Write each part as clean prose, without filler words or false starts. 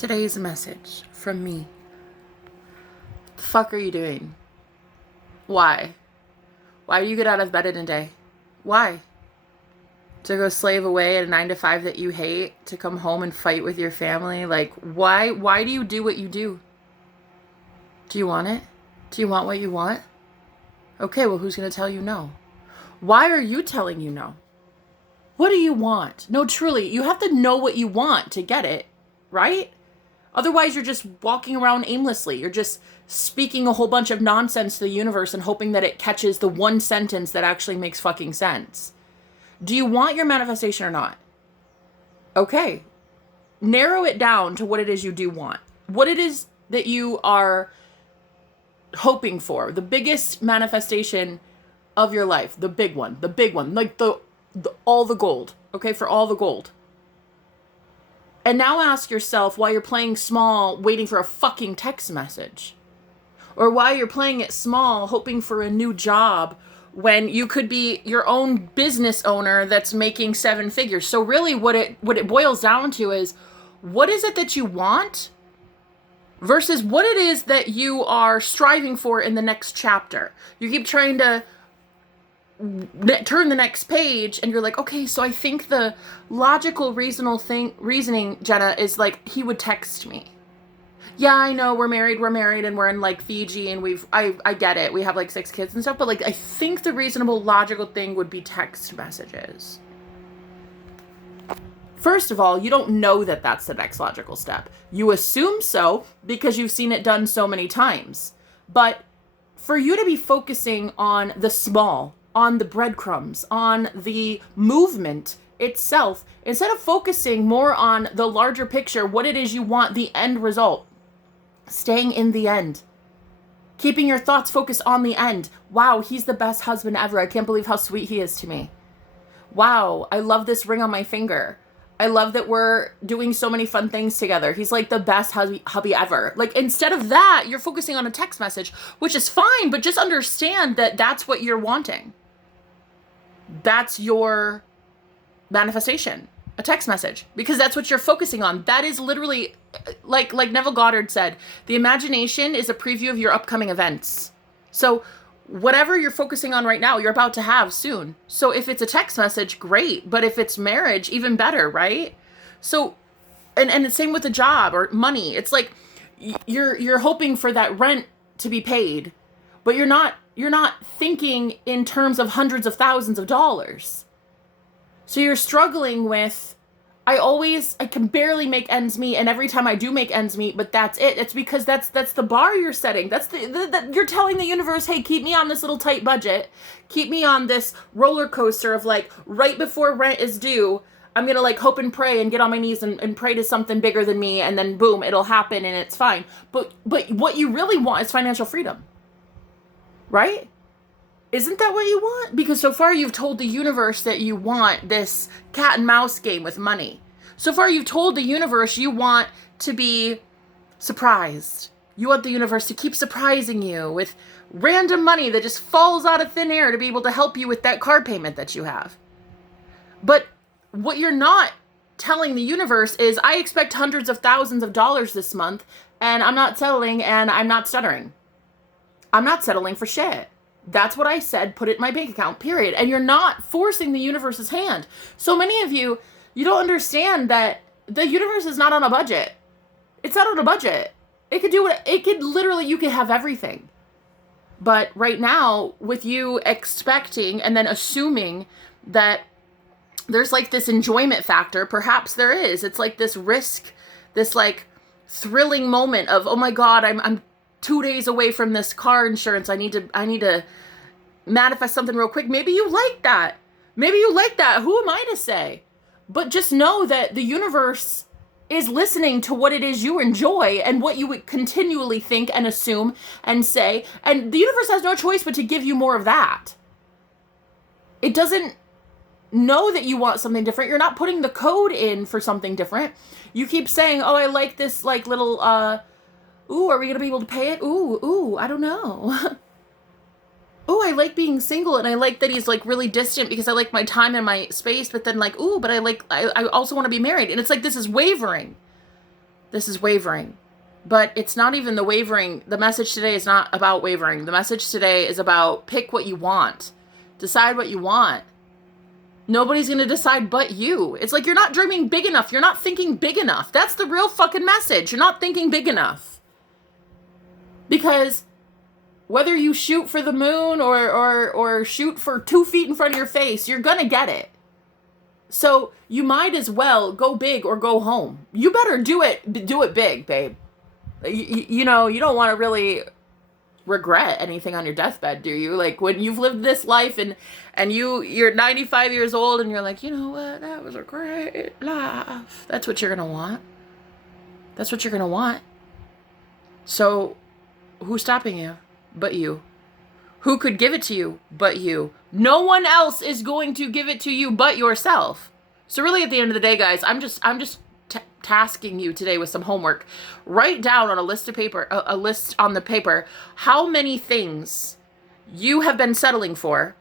Today's message from me. The fuck are you doing? Why? Why do you get out of bed in a day? Why? To go slave away at a 9 to 5 that you hate? To come home and fight with your family? Like, why? Why do you do what you do? Do you want it? Do you want what you want? Okay, well, who's going to tell you no? Why are you telling you no? What do you want? No, truly, you have to know what you want to get it, right? Otherwise, you're just walking around aimlessly. You're just speaking a whole bunch of nonsense to the universe and hoping that it catches the one sentence that actually makes fucking sense. Do you want your manifestation or not? Okay. Narrow it down to what it is you do want. What it is that you are hoping for. The biggest manifestation of your life. The big one. Like the all the gold. Okay, for all the gold. And now ask yourself why you're playing small, waiting for a fucking text message. Or why you're playing it small, hoping for a new job when you could be your own business owner that's making 7 figures. So really what it boils down to is, what is it that you want versus what it is that you are striving for in the next chapter. You keep trying to turn the next page and you're like, okay, so I think the logical reasoning, Jenna, is like, he would text me. Yeah, I know we're married and we're in like Fiji and I get it. We have like 6 kids and stuff, but like, I think the reasonable logical thing would be text messages. First of all, you don't know that that's the next logical step. You assume so because you've seen it done so many times. But for you to be focusing on the small, on the breadcrumbs, on the movement itself, instead of focusing more on the larger picture, what it is you want, the end result, staying in the end, keeping your thoughts focused on the end. Wow, he's the best husband ever. I can't believe how sweet he is to me. Wow, I love this ring on my finger. I love that we're doing so many fun things together. He's like the best hubby ever. Like, instead of that, you're focusing on a text message, which is fine, but just understand that that's what you're wanting. That's your manifestation, a text message, because that's what you're focusing on. That is literally, like Neville Goddard said, the imagination is a preview of your upcoming events. So whatever you're focusing on right now, you're about to have soon. So if it's a text message, great. But if it's marriage, even better, right? So, and the same with a job or money. It's like you're hoping for that rent to be paid, but you're not thinking in terms of hundreds of thousands of dollars. So you're struggling with, I can barely make ends meet, and every time I do make ends meet, but that's it. It's because that's the bar you're setting. That's you're telling the universe, hey, keep me on this little tight budget. Keep me on this roller coaster of like, right before rent is due, I'm going to like hope and pray and get on my knees and pray to something bigger than me, and then boom, it'll happen and it's fine. But what you really want is financial freedom. Right? Isn't that what you want? Because so far you've told the universe that you want this cat and mouse game with money. So far you've told the universe you want to be surprised. You want the universe to keep surprising you with random money that just falls out of thin air to be able to help you with that car payment that you have. But what you're not telling the universe is, I expect hundreds of thousands of dollars this month, and I'm not settling, and I'm not stuttering. I'm not settling for shit. That's what I said, put it in my bank account, period. And you're not forcing the universe's hand. So many of you don't understand that the universe is not on a budget. It's not on a budget. It could do what, it could literally, you could have everything. But right now, with you expecting and then assuming that there's like this enjoyment factor, perhaps there is. It's like this risk, this like thrilling moment of, oh my God, I'm 2 days away from this car insurance. I need to manifest something real quick. Maybe you like that. Who am I to say? But just know that the universe is listening to what it is you enjoy and what you would continually think and assume and say. And the universe has no choice but to give you more of that. It doesn't know that you want something different. You're not putting the code in for something different. You keep saying, oh, I like this like little, ooh, are we going to be able to pay it? Ooh, I don't know. Ooh, I like being single, and I like that he's like really distant because I like my time and my space, but then like, ooh, but I also want to be married. And it's like, this is wavering. This is wavering. But it's not even the wavering. The message today is not about wavering. The message today is about pick what you want. Decide what you want. Nobody's going to decide but you. It's like you're not dreaming big enough. You're not thinking big enough. That's the real fucking message. You're not thinking big enough. Because whether you shoot for the moon or shoot for 2 feet in front of your face, you're going to get it. So you might as well go big or go home. You better do it big, babe. You know, you don't want to really regret anything on your deathbed, do you? Like when you've lived this life and you're 95 years old and you're like, you know what, that was a great life. That's what you're going to want. That's what you're going to want. So who's stopping you but you? Who could give it to you but you? No one else is going to give it to you but yourself. So really at the end of the day, guys, I'm just tasking you today with some homework. Write down on a list of paper, a list on the paper, how many things you have been settling for,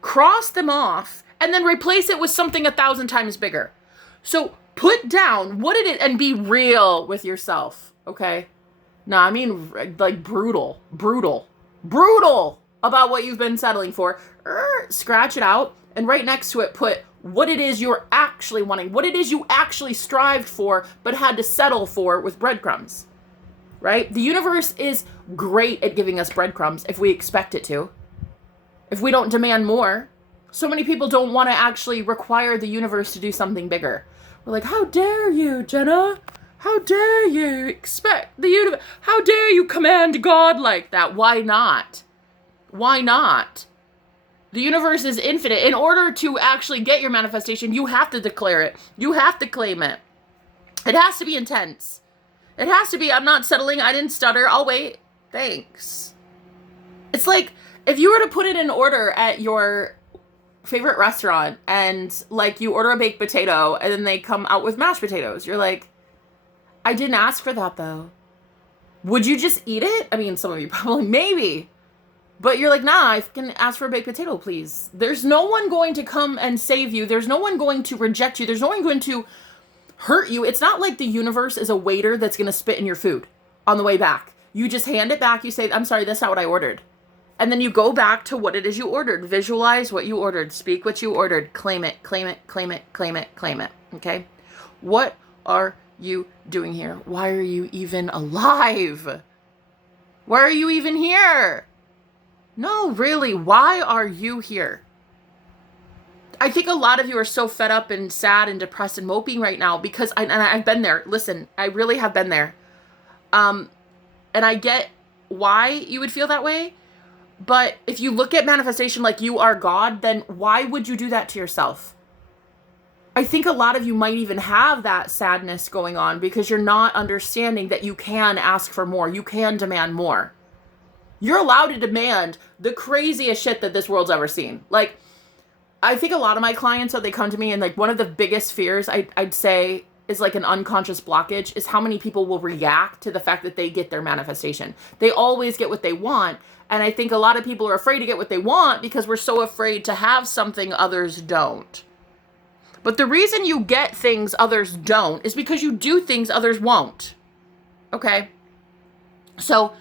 cross them off, and then replace it with something 1,000 times bigger. So put down what it is and be real with yourself, okay? No, I mean like brutal about what you've been settling for. Scratch it out, and right next to it put what it is you're actually wanting, what it is you actually strived for but had to settle for with breadcrumbs, right? The universe is great at giving us breadcrumbs if we expect it to, if we don't demand more. So many people don't want to actually require the universe to do something bigger. We're like, how dare you, Jenna? How dare you expect the universe? How dare you command God like that? Why not? Why not? The universe is infinite. In order to actually get your manifestation, you have to declare it. You have to claim it. It has to be intense. It has to be, I'm not settling, I didn't stutter, I'll wait. Thanks. It's like, if you were to put it in order at your favorite restaurant and like you order a baked potato and then they come out with mashed potatoes, you're like, I didn't ask for that though. Would you just eat it? I mean, some of you probably, maybe. But you're like, nah, I can ask for a baked potato, please. There's no one going to come and save you. There's no one going to reject you. There's no one going to hurt you. It's not like the universe is a waiter that's going to spit in your food on the way back. You just hand it back. You say, I'm sorry, that's not what I ordered. And then you go back to what it is you ordered. Visualize what you ordered. Speak what you ordered. Claim it, claim it, claim it, claim it, claim it. Okay? What are you doing here? Why are you even alive? Why are you even here? No, really, why are you here? I think a lot of you are so fed up and sad and depressed and moping right now because I've been there. Listen, I really have been there. And I get why you would feel that way. But if you look at manifestation like you are God, then why would you do that to yourself? I think a lot of you might even have that sadness going on because you're not understanding that you can ask for more. You can demand more. You're allowed to demand the craziest shit that this world's ever seen. Like, I think a lot of my clients, so they come to me and like one of the biggest fears I'd say is like an unconscious blockage is how many people will react to the fact that they get their manifestation. They always get what they want. And I think a lot of people are afraid to get what they want because we're so afraid to have something others don't. But the reason you get things others don't is because you do things others won't. Okay? So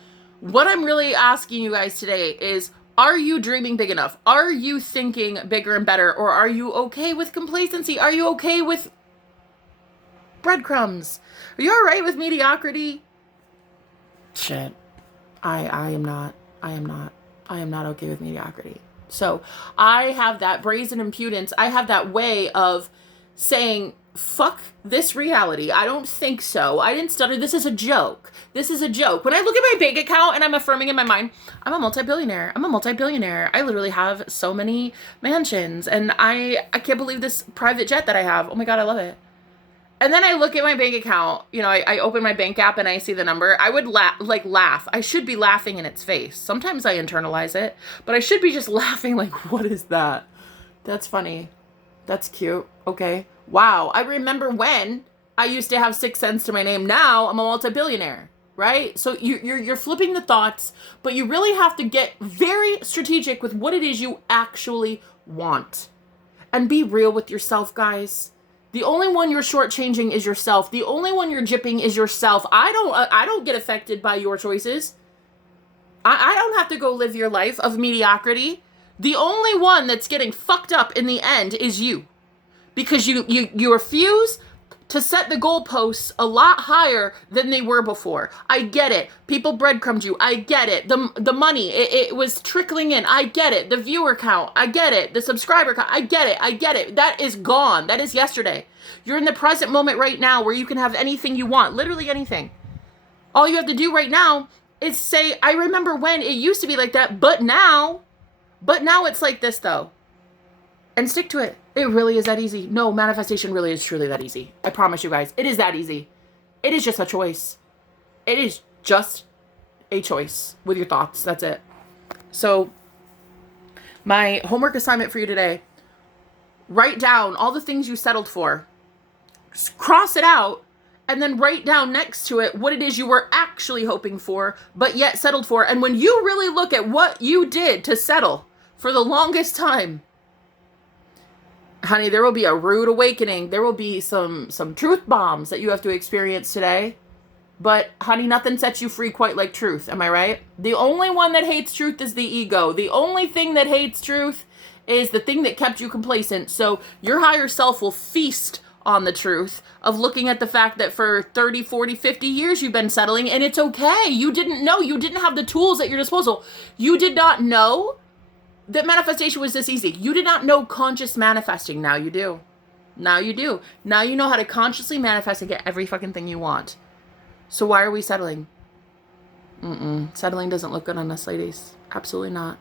what I'm really asking you guys today is, are you dreaming big enough? Are you thinking bigger and better? Or are you okay with complacency? Are you okay with breadcrumbs? Are you all right with mediocrity? Shit. I am not okay with mediocrity. So I have that brazen impudence. I have that way of saying, fuck this reality. I don't think so. I didn't stutter. This is a joke. This is a joke. When I look at my bank account and I'm affirming in my mind, I'm a multi-billionaire. I'm a multi-billionaire. I literally have so many mansions and I can't believe this private jet that I have. Oh my God, I love it. And then I look at my bank account, you know, I open my bank app and I see the number. I would laugh. I should be laughing in its face. Sometimes I internalize it, but I should be just laughing like, what is that? That's funny. That's cute. Okay. Wow. I remember when I used to have 6 cents to my name. Now I'm a multi-billionaire, right? So you're flipping the thoughts, but you really have to get very strategic with what it is you actually want. And be real with yourself, guys. The only one you're shortchanging is yourself. The only one you're gypping is yourself. I don't get affected by your choices. I don't have to go live your life of mediocrity. The only one that's getting fucked up in the end is you. Because you refuse to set the goalposts a lot higher than they were before. I get it. People breadcrumbed you. I get it. The money, it was trickling in. I get it. The viewer count. I get it. The subscriber count. I get it. I get it. That is gone. That is yesterday. You're in the present moment right now where you can have anything you want. Literally anything. All you have to do right now is say, I remember when it used to be like that, but now it's like this though. And stick to it. It really is that easy. No, manifestation really is truly that easy. I promise you guys, it is that easy. It is just a choice. It is just a choice with your thoughts. That's it. So my homework assignment for you today, write down all the things you settled for, cross it out, and then write down next to it what it is you were actually hoping for, but yet settled for. And when you really look at what you did to settle for the longest time, honey, there will be a rude awakening. There will be some truth bombs that you have to experience today. But honey, nothing sets you free quite like truth. Am I right? The only one that hates truth is the ego. The only thing that hates truth is the thing that kept you complacent. So your higher self will feast on the truth of looking at the fact that for 30, 40, 50 years you've been settling, and it's okay. You didn't know. You didn't have the tools at your disposal. You did not know that manifestation was this easy. You did not know conscious manifesting. Now you do. Now you do. Now you know how to consciously manifest and get every fucking thing you want. So why are we settling? Settling doesn't look good on us, ladies. Absolutely not.